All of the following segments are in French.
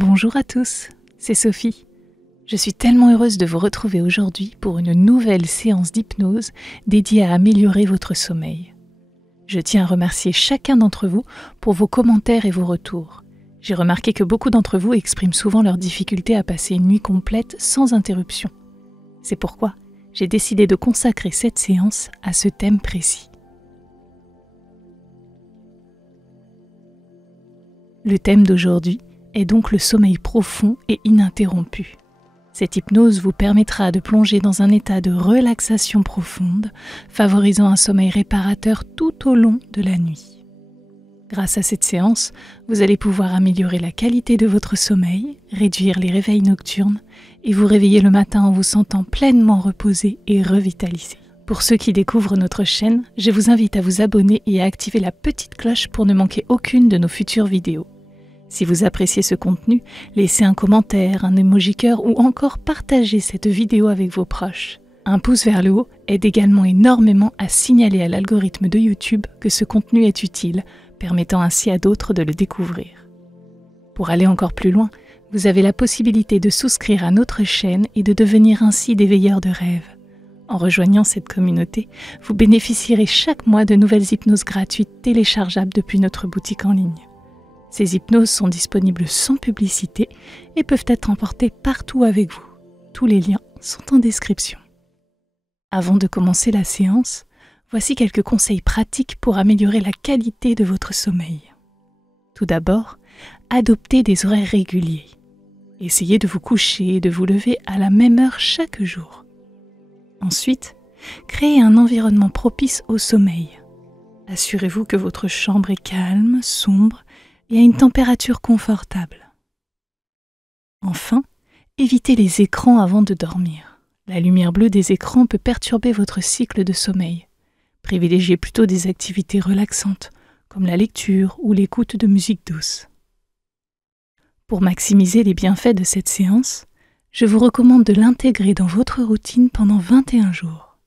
Bonjour à tous, c'est Sophie. Je suis tellement heureuse de vous retrouver aujourd'hui pour une nouvelle séance d'hypnose dédiée à améliorer votre sommeil. Je tiens à remercier chacun d'entre vous pour vos commentaires et vos retours. J'ai remarqué que beaucoup d'entre vous expriment souvent leur difficulté à passer une nuit complète sans interruption. C'est pourquoi j'ai décidé de consacrer cette séance à ce thème précis. Le thème d'aujourd'hui est donc le sommeil profond et ininterrompu. Cette hypnose vous permettra de plonger dans un état de relaxation profonde, favorisant un sommeil réparateur tout au long de la nuit. Grâce à cette séance, vous allez pouvoir améliorer la qualité de votre sommeil, réduire les réveils nocturnes et vous réveiller le matin en vous sentant pleinement reposé et revitalisé. Pour ceux qui découvrent notre chaîne, je vous invite à vous abonner et à activer la petite cloche pour ne manquer aucune de nos futures vidéos. Si vous appréciez ce contenu, laissez un commentaire, un emoji cœur ou encore partagez cette vidéo avec vos proches. Un pouce vers le haut aide également énormément à signaler à l'algorithme de YouTube que ce contenu est utile, permettant ainsi à d'autres de le découvrir. Pour aller encore plus loin, vous avez la possibilité de souscrire à notre chaîne et de devenir ainsi des veilleurs de rêve. En rejoignant cette communauté, vous bénéficierez chaque mois de nouvelles hypnoses gratuites téléchargeables depuis notre boutique en ligne. Ces hypnoses sont disponibles sans publicité et peuvent être emportées partout avec vous. Tous les liens sont en description. Avant de commencer la séance, voici quelques conseils pratiques pour améliorer la qualité de votre sommeil. Tout d'abord, adoptez des horaires réguliers. Essayez de vous coucher et de vous lever à la même heure chaque jour. Ensuite, créez un environnement propice au sommeil. Assurez-vous que votre chambre est calme, sombre et à une température confortable. Enfin, évitez les écrans avant de dormir. La lumière bleue des écrans peut perturber votre cycle de sommeil. Privilégiez plutôt des activités relaxantes, comme la lecture ou l'écoute de musique douce. Pour maximiser les bienfaits de cette séance, je vous recommande de l'intégrer dans votre routine pendant 21 jours.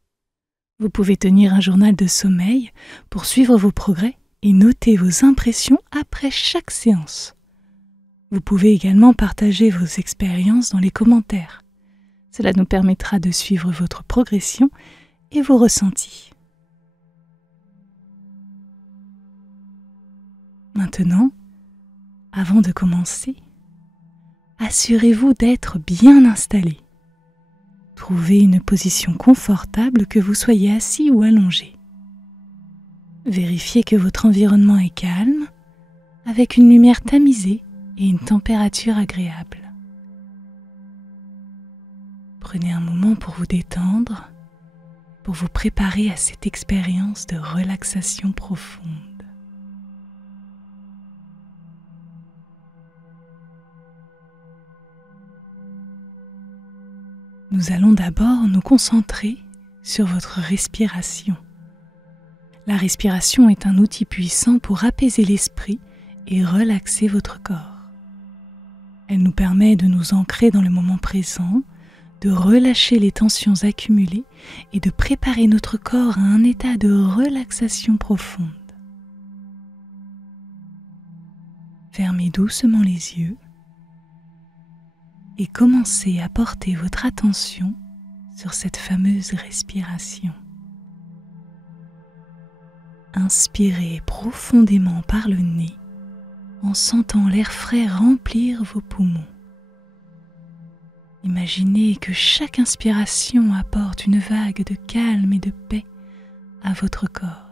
Vous pouvez tenir un journal de sommeil pour suivre vos progrès et noter vos impressions après chaque séance. Vous pouvez également partager vos expériences dans les commentaires. Cela nous permettra de suivre votre progression et vos ressentis. Maintenant, avant de commencer, assurez-vous d'être bien installé. Trouvez une position confortable, que vous soyez assis ou allongé. Vérifiez que votre environnement est calme, avec une lumière tamisée et une température agréable. Prenez un moment pour vous détendre, pour vous préparer à cette expérience de relaxation profonde. Nous allons d'abord nous concentrer sur votre respiration. La respiration est un outil puissant pour apaiser l'esprit et relaxer votre corps. Elle nous permet de nous ancrer dans le moment présent, de relâcher les tensions accumulées et de préparer notre corps à un état de relaxation profonde. Fermez doucement les yeux et commencez à porter votre attention sur cette fameuse respiration. Inspirez profondément par le nez en sentant l'air frais remplir vos poumons. Imaginez que chaque inspiration apporte une vague de calme et de paix à votre corps.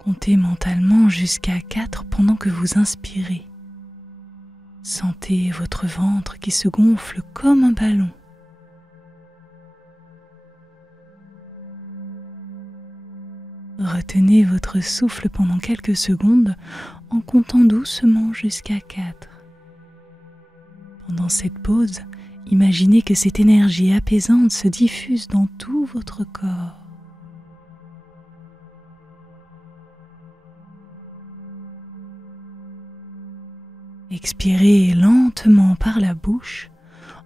Comptez mentalement jusqu'à 4 pendant que vous inspirez. Sentez votre ventre qui se gonfle comme un ballon. Retenez votre souffle pendant quelques secondes en comptant doucement jusqu'à 4. Pendant cette pause, imaginez que cette énergie apaisante se diffuse dans tout votre corps. Expirez lentement par la bouche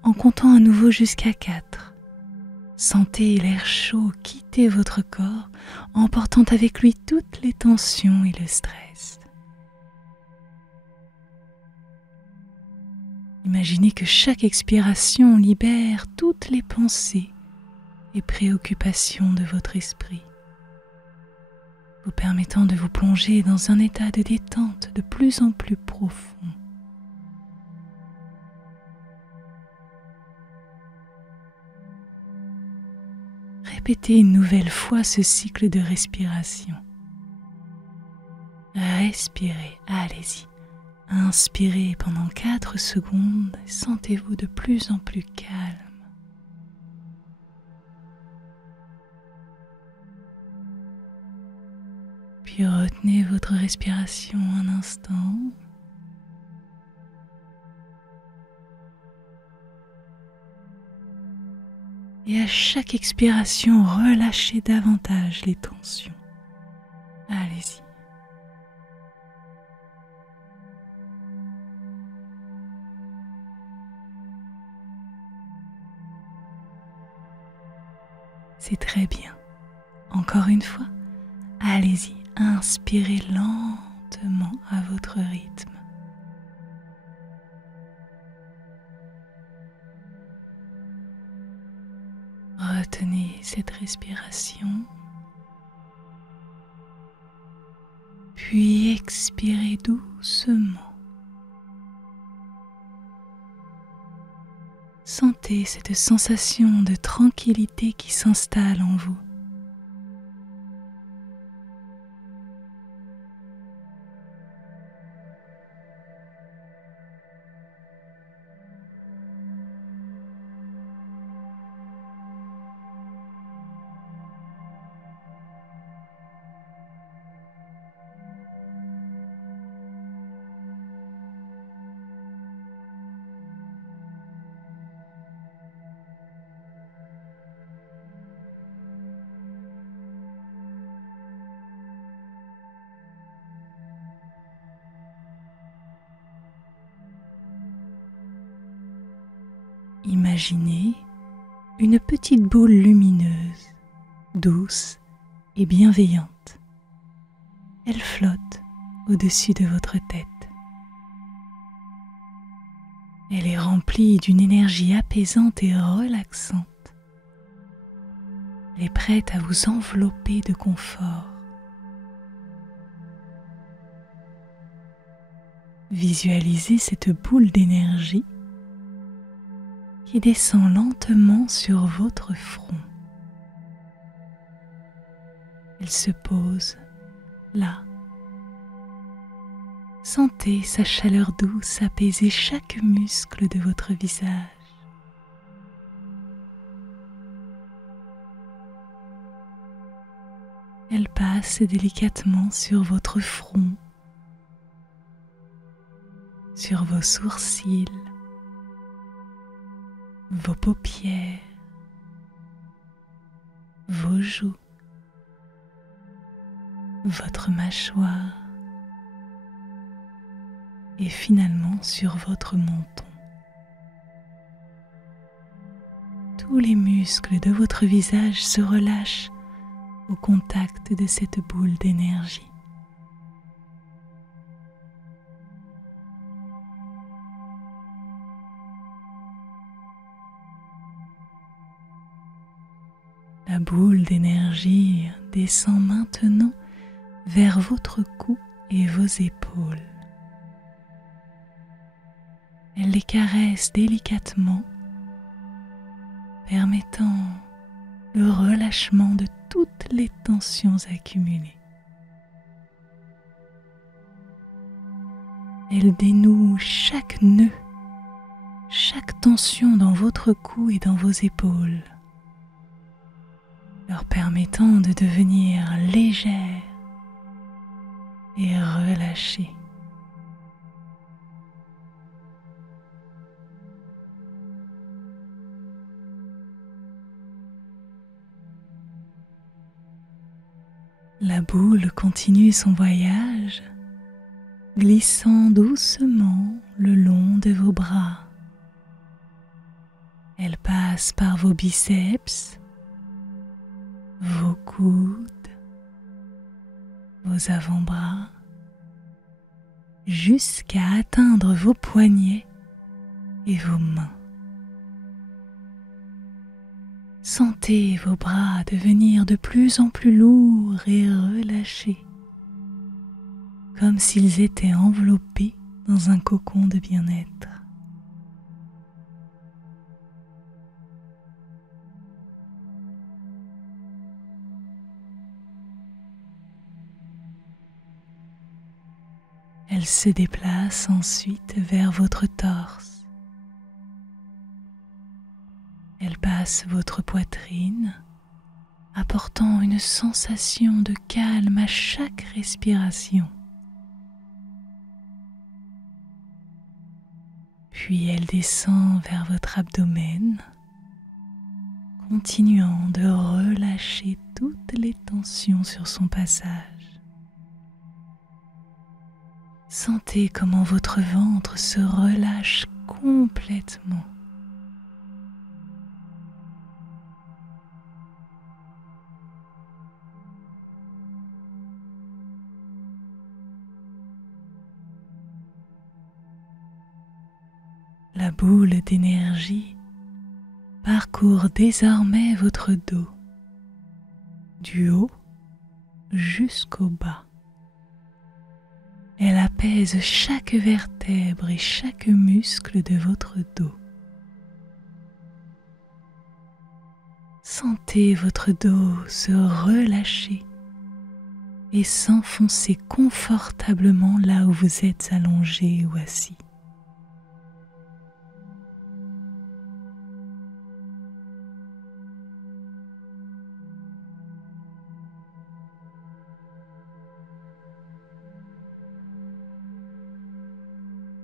en comptant à nouveau jusqu'à 4. Sentez l'air chaud quitter votre corps, emportant avec lui toutes les tensions et le stress. Imaginez que chaque expiration libère toutes les pensées et préoccupations de votre esprit, vous permettant de vous plonger dans un état de détente de plus en plus profond. Répétez une nouvelle fois ce cycle de respiration. Respirez, allez-y. Inspirez pendant 4 secondes et sentez-vous de plus en plus calme. Puis retenez votre respiration un instant. Et à chaque expiration, relâchez davantage les tensions. Allez-y. C'est très bien. Encore une fois, allez-y, inspirez lentement à votre rythme. Retenez cette respiration, puis expirez doucement. Sentez cette sensation de tranquillité qui s'installe en vous. Imaginez une petite boule lumineuse, douce et bienveillante. Elle flotte au-dessus de votre tête. Elle est remplie d'une énergie apaisante et relaxante. Elle est prête à vous envelopper de confort. Visualisez cette boule d'énergie qui descend lentement sur votre front. Elle se pose là. Sentez sa chaleur douce apaiser chaque muscle de votre visage. Elle passe délicatement sur votre front, sur vos sourcils, vos paupières, vos joues, votre mâchoire et finalement sur votre menton. Tous les muscles de votre visage se relâchent au contact de cette boule d'énergie. La boule d'énergie descend maintenant vers votre cou et vos épaules. Elle les caresse délicatement, permettant le relâchement de toutes les tensions accumulées. Elle dénoue chaque nœud, chaque tension dans votre cou et dans vos épaules, leur permettant de devenir légère et relâchée. La boule continue son voyage, glissant doucement le long de vos bras. Elle passe par vos biceps, coudes, vos avant-bras, jusqu'à atteindre vos poignets et vos mains. Sentez vos bras devenir de plus en plus lourds et relâchés, comme s'ils étaient enveloppés dans un cocon de bien-être. Elle se déplace ensuite vers votre torse. Elle passe votre poitrine, apportant une sensation de calme à chaque respiration. Puis elle descend vers votre abdomen, continuant de relâcher toutes les tensions sur son passage. Sentez comment votre ventre se relâche complètement. La boule d'énergie parcourt désormais votre dos, du haut jusqu'au bas. Elle apaise chaque vertèbre et chaque muscle de votre dos. Sentez votre dos se relâcher et s'enfoncer confortablement là où vous êtes allongé ou assis.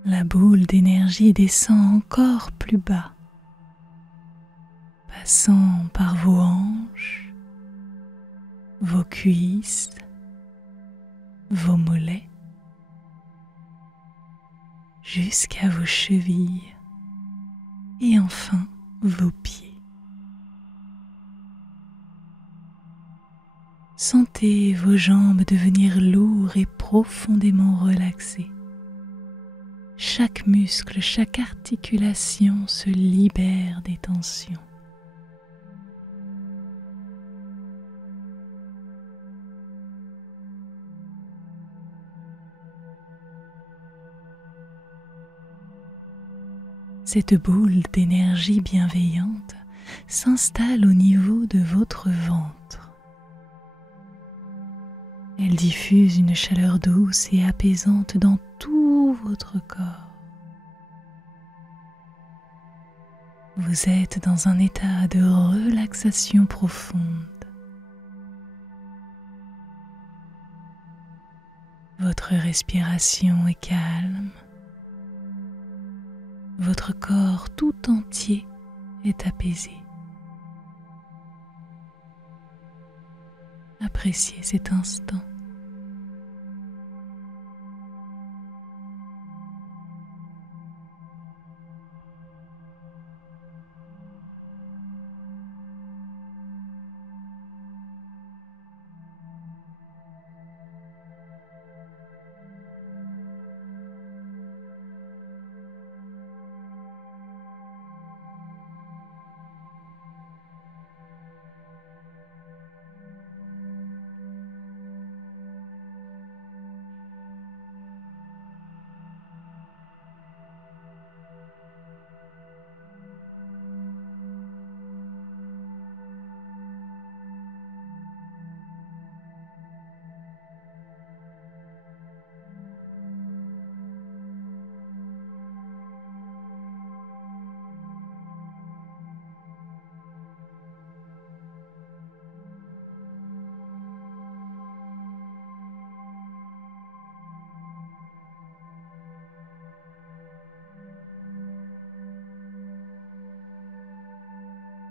La boule d'énergie descend encore plus bas, passant par vos hanches, vos cuisses, vos mollets, jusqu'à vos chevilles et enfin vos pieds. Sentez vos jambes devenir lourdes et profondément relaxées. Chaque muscle, chaque articulation se libère des tensions. Cette boule d'énergie bienveillante s'installe au niveau de votre ventre. Elle diffuse une chaleur douce et apaisante dans tout votre corps. Vous êtes dans un état de relaxation profonde. Votre respiration est calme. Votre corps tout entier est apaisé. Appréciez cet instant.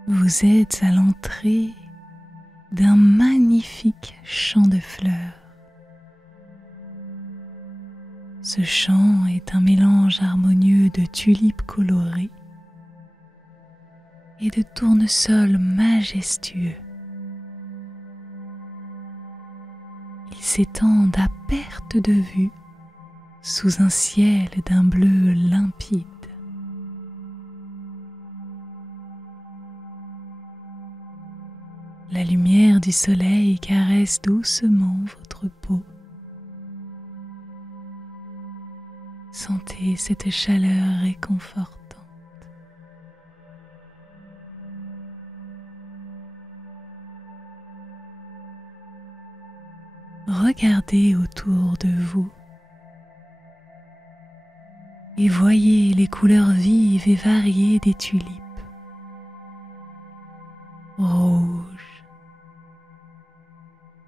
Vous êtes à l'entrée d'un magnifique champ de fleurs. Ce champ est un mélange harmonieux de tulipes colorées et de tournesols majestueux. s'étendent à perte de vue sous un ciel d'un bleu limpide. La lumière du soleil caresse doucement votre peau. Sentez cette chaleur réconfortante. Regardez autour de vous et voyez les couleurs vives et variées des tulipes. Rouge,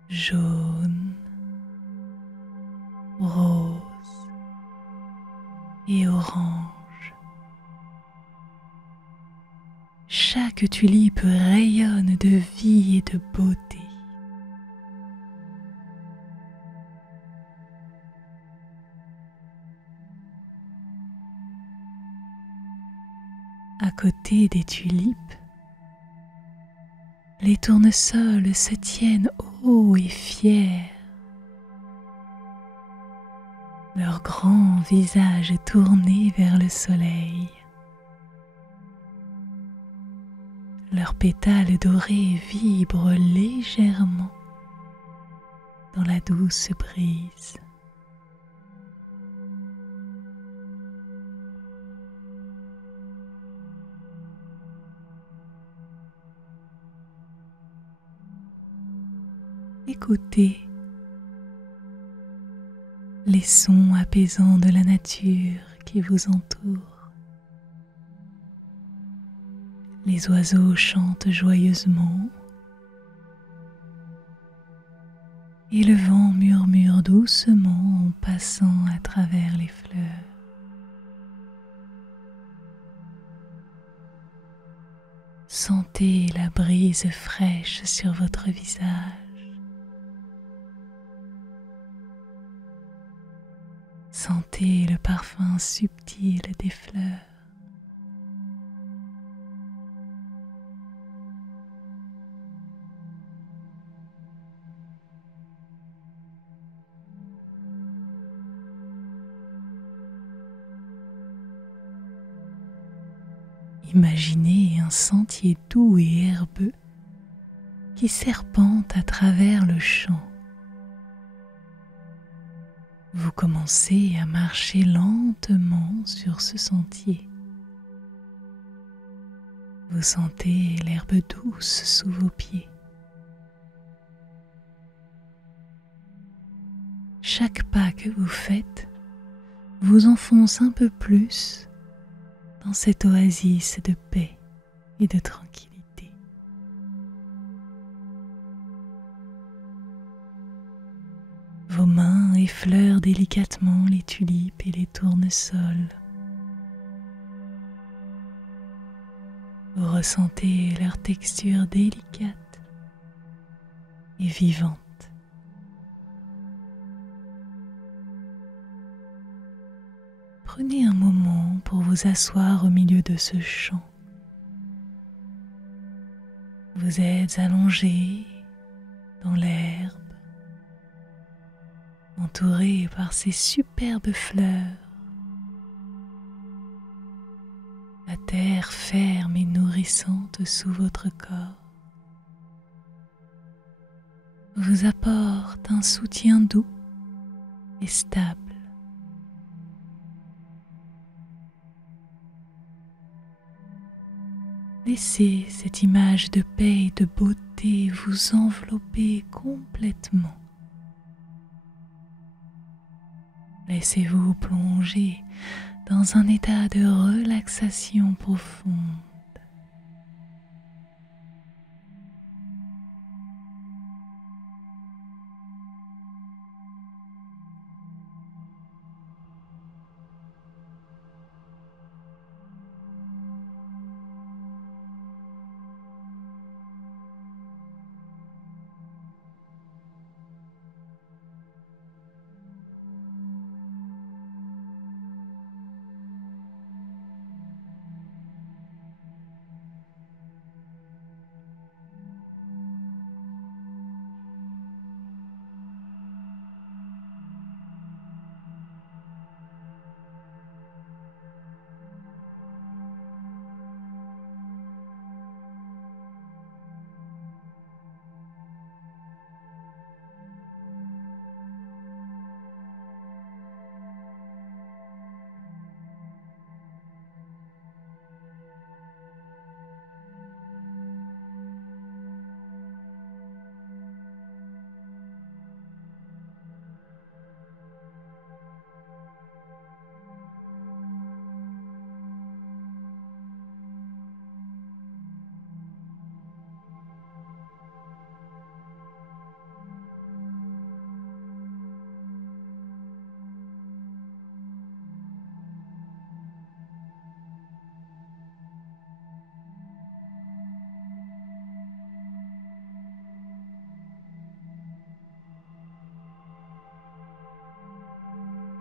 jaune, rose et orange. Chaque tulipe rayonne de vie et de beauté. À côté des tulipes, les tournesols se tiennent hauts et fiers, leurs grands visages tournés vers le soleil. Leurs pétales dorés vibrent légèrement dans la douce brise. Écoutez les sons apaisants de la nature qui vous entoure. Les oiseaux chantent joyeusement et le vent murmure doucement en passant à travers les fleurs. Sentez la brise fraîche sur votre visage. Sentez le parfum subtil des fleurs. Imaginez un sentier doux et herbeux qui serpente à travers le champ. Vous commencez à marcher lentement sur ce sentier. Vous sentez l'herbe douce sous vos pieds. Chaque pas que vous faites vous enfonce un peu plus dans cette oasis de paix et de tranquillité. Vos mains effleurent délicatement les tulipes et les tournesols. Vous ressentez leur texture délicate et vivante. Prenez un moment pour vous asseoir au milieu de ce champ. Vous êtes allongé dans l'herbe, entouré par ces superbes fleurs. La terre ferme et nourrissante sous votre corps vous apporte un soutien doux et stable. Laissez cette image de paix et de beauté vous envelopper complètement. Laissez-vous plonger dans un état de relaxation profonde.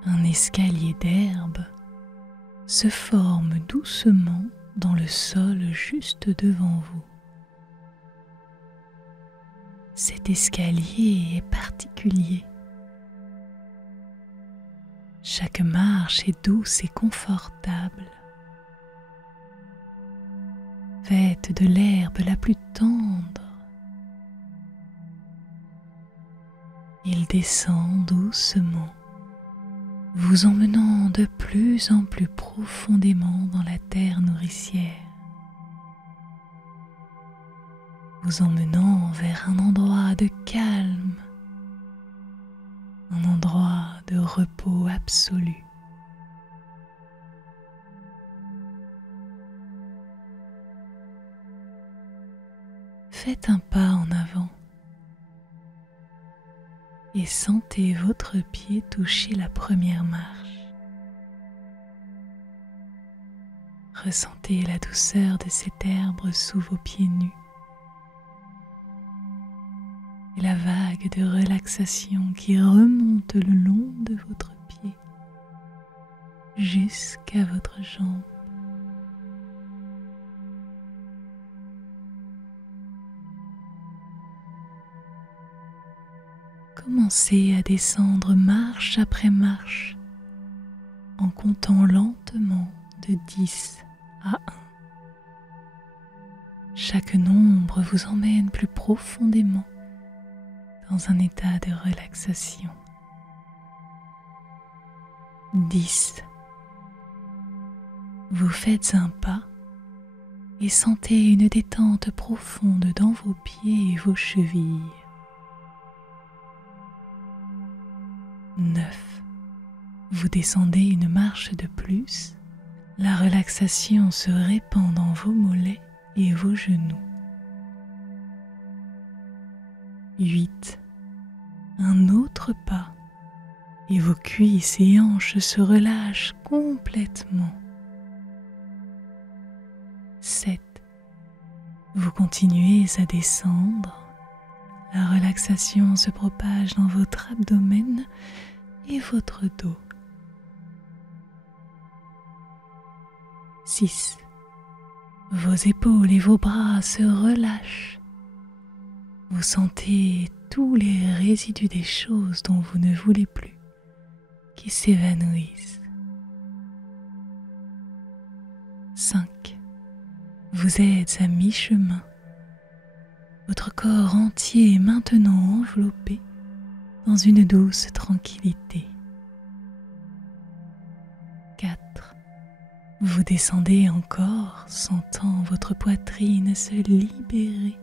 Un escalier d'herbe se forme doucement dans le sol juste devant vous. Cet escalier est particulier. Chaque marche est douce et confortable, faite de l'herbe la plus tendre. Il descend doucement, vous emmenant de plus en plus profondément dans la terre nourricière, vous emmenant vers un endroit de calme, un endroit de repos absolu. Faites un pas en avant et sentez votre pied toucher la première marche. Ressentez la douceur de cette herbe sous vos pieds nus et la vague de relaxation qui remonte le long de votre pied jusqu'à votre jambe. Commencez à descendre marche après marche en comptant lentement de 10 à 1. Chaque nombre vous emmène plus profondément dans un état de relaxation. 10. Vous faites un pas et sentez une détente profonde dans vos pieds et vos chevilles. 9. Vous descendez une marche de plus. La relaxation se répand dans vos mollets et vos genoux. 8. Un autre pas et vos cuisses et hanches se relâchent complètement. 7. Vous continuez à descendre. La relaxation se propage dans votre abdomen et votre dos. 6. Vos épaules et vos bras se relâchent. Vous sentez tous les résidus des choses dont vous ne voulez plus qui s'évanouissent. 5. Vous êtes à mi-chemin. Votre corps entier est maintenant enveloppé dans une douce tranquillité. 4. Vous descendez encore, sentant votre poitrine se libérer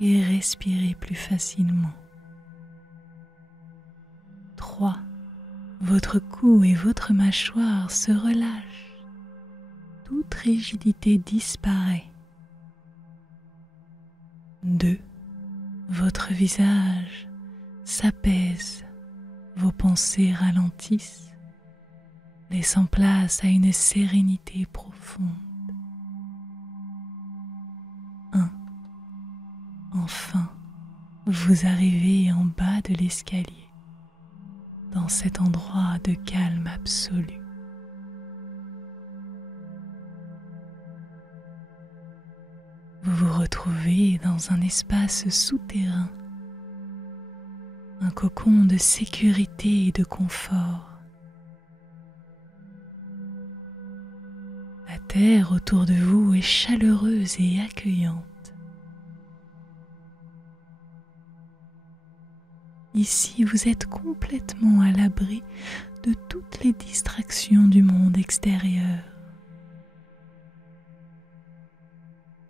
et respirer plus facilement. 3. Votre cou et votre mâchoire se relâchent. Toute rigidité disparaît. 2. Votre visage s'apaise, vos pensées ralentissent, laissant place à une sérénité profonde. 1. Enfin, vous arrivez en bas de l'escalier, dans cet endroit de calme absolu. Vous vous retrouvez dans un espace souterrain, un cocon de sécurité et de confort. La terre autour de vous est chaleureuse et accueillante. Ici, vous êtes complètement à l'abri de toutes les distractions du monde extérieur.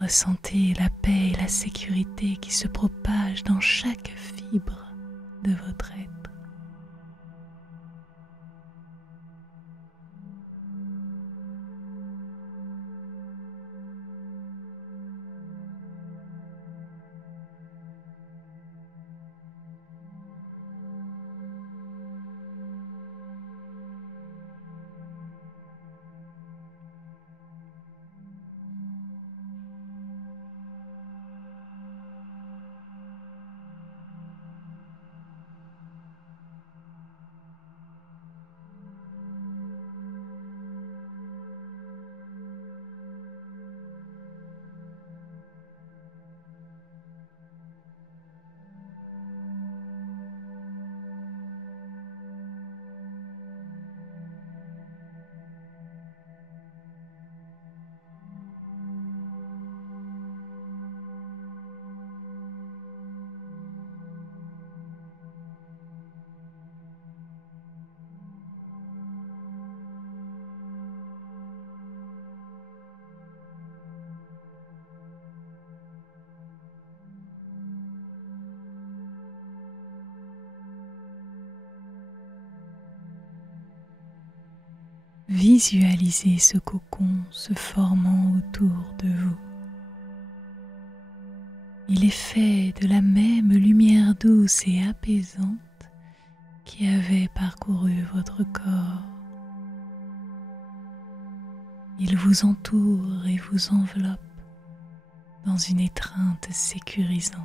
Ressentez la paix et la sécurité qui se propagent dans chaque fibre de votre être. Visualisez ce cocon se formant autour de vous. Il est fait de la même lumière douce et apaisante qui avait parcouru votre corps. Il vous entoure et vous enveloppe dans une étreinte sécurisante.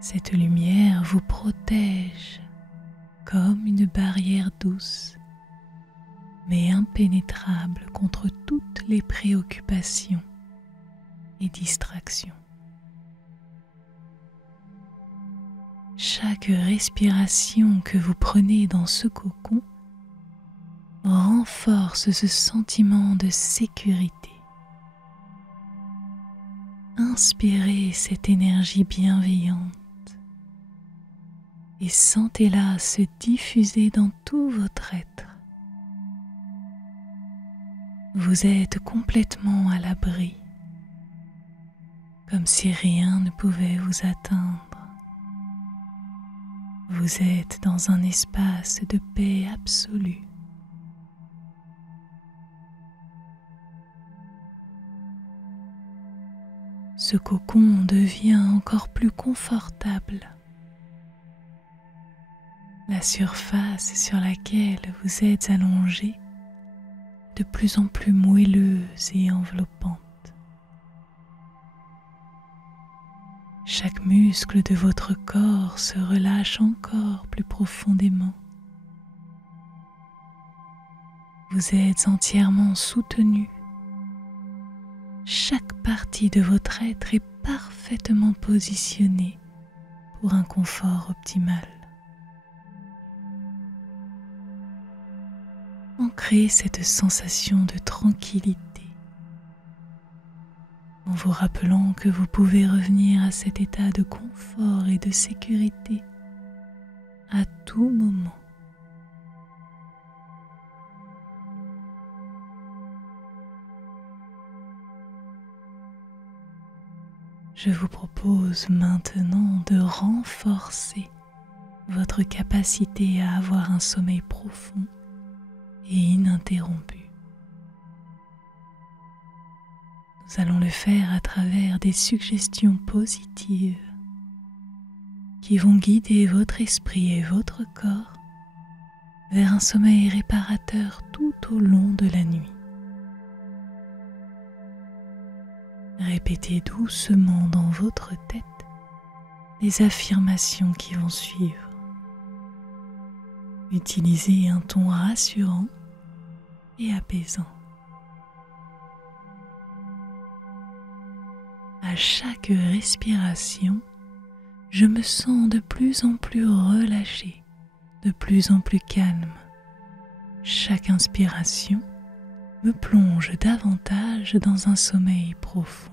Cette lumière vous protège comme une barrière douce, mais impénétrable contre toutes les préoccupations et distractions. Chaque respiration que vous prenez dans ce cocon renforce ce sentiment de sécurité. Inspirez cette énergie bienveillante et sentez-la se diffuser dans tout votre être. Vous êtes complètement à l'abri, comme si rien ne pouvait vous atteindre. Vous êtes dans un espace de paix absolue. Ce cocon devient encore plus confortable. La surface sur laquelle vous êtes allongé de plus en plus moelleuse et enveloppante. Chaque muscle de votre corps se relâche encore plus profondément. Vous êtes entièrement soutenu. Chaque partie de votre être est parfaitement positionnée pour un confort optimal. Ancrez cette sensation de tranquillité en vous rappelant que vous pouvez revenir à cet état de confort et de sécurité à tout moment. Je vous propose maintenant de renforcer votre capacité à avoir un sommeil profond et ininterrompu. Nous allons le faire à travers des suggestions positives qui vont guider votre esprit et votre corps vers un sommeil réparateur tout au long de la nuit. Répétez doucement dans votre tête les affirmations qui vont suivre. Utilisez un ton rassurant et apaisant. À chaque respiration, je me sens de plus en plus relâché, de plus en plus calme. Chaque inspiration me plonge davantage dans un sommeil profond.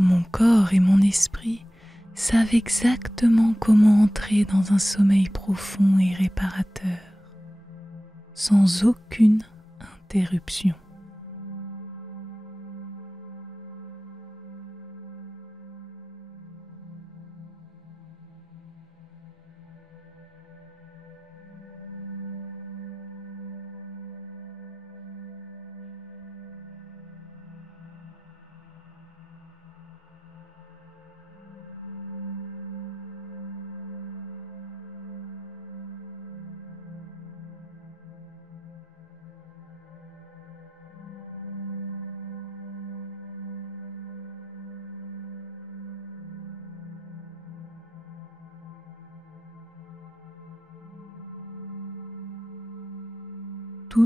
Mon corps et mon esprit savent exactement comment entrer dans un sommeil profond et réparateur, sans aucune interruption.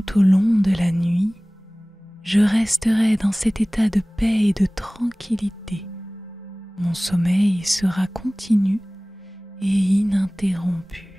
tout au long de la nuit, je resterai dans cet état de paix et de tranquillité. Mon sommeil sera continu et ininterrompu.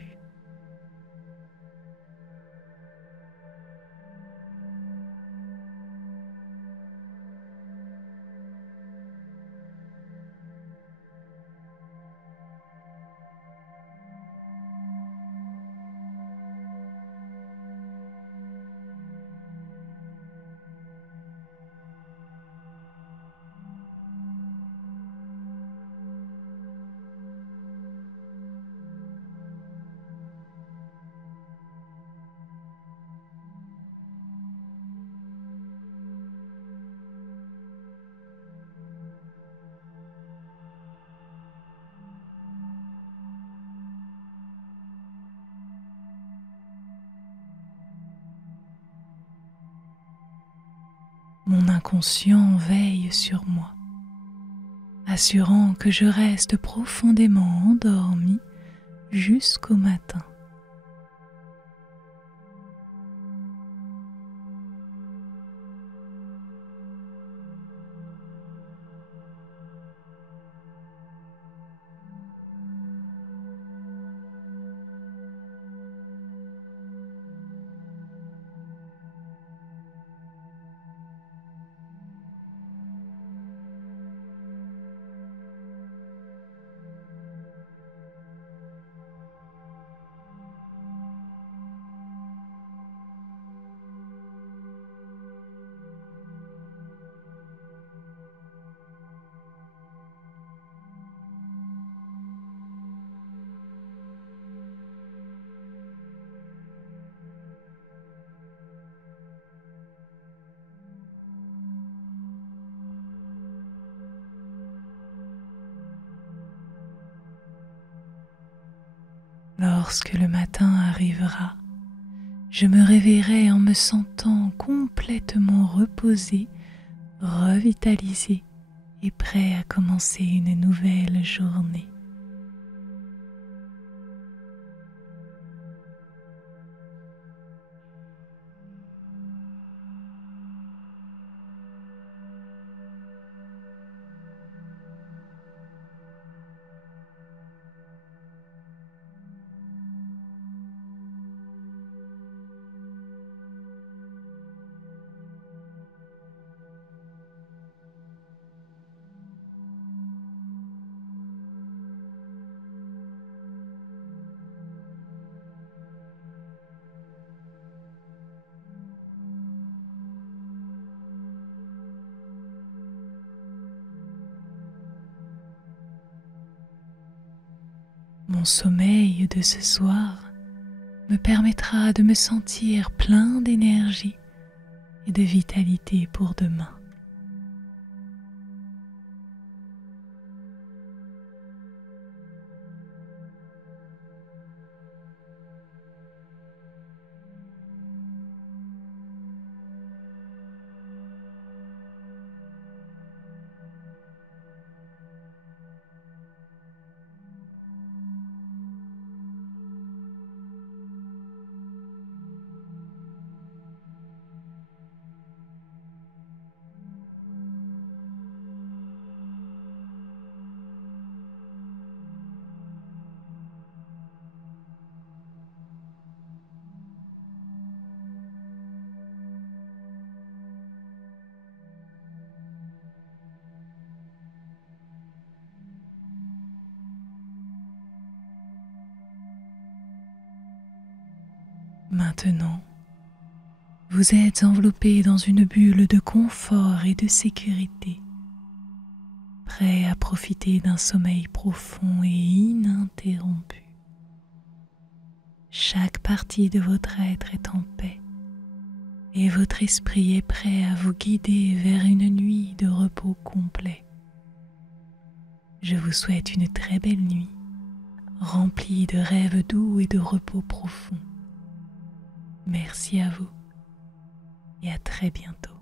Mon inconscient veille sur moi, assurant que je reste profondément endormi jusqu'au matin. Lorsque le matin arrivera, je me réveillerai en me sentant complètement reposé, revitalisé et prêt à commencer une nouvelle journée. Mon sommeil de ce soir me permettra de me sentir plein d'énergie et de vitalité pour demain. Maintenant, vous êtes enveloppé dans une bulle de confort et de sécurité, prêt à profiter d'un sommeil profond et ininterrompu. Chaque partie de votre être est en paix et votre esprit est prêt à vous guider vers une nuit de repos complet. Je vous souhaite une très belle nuit, remplie de rêves doux et de repos profond. Merci à vous et à très bientôt.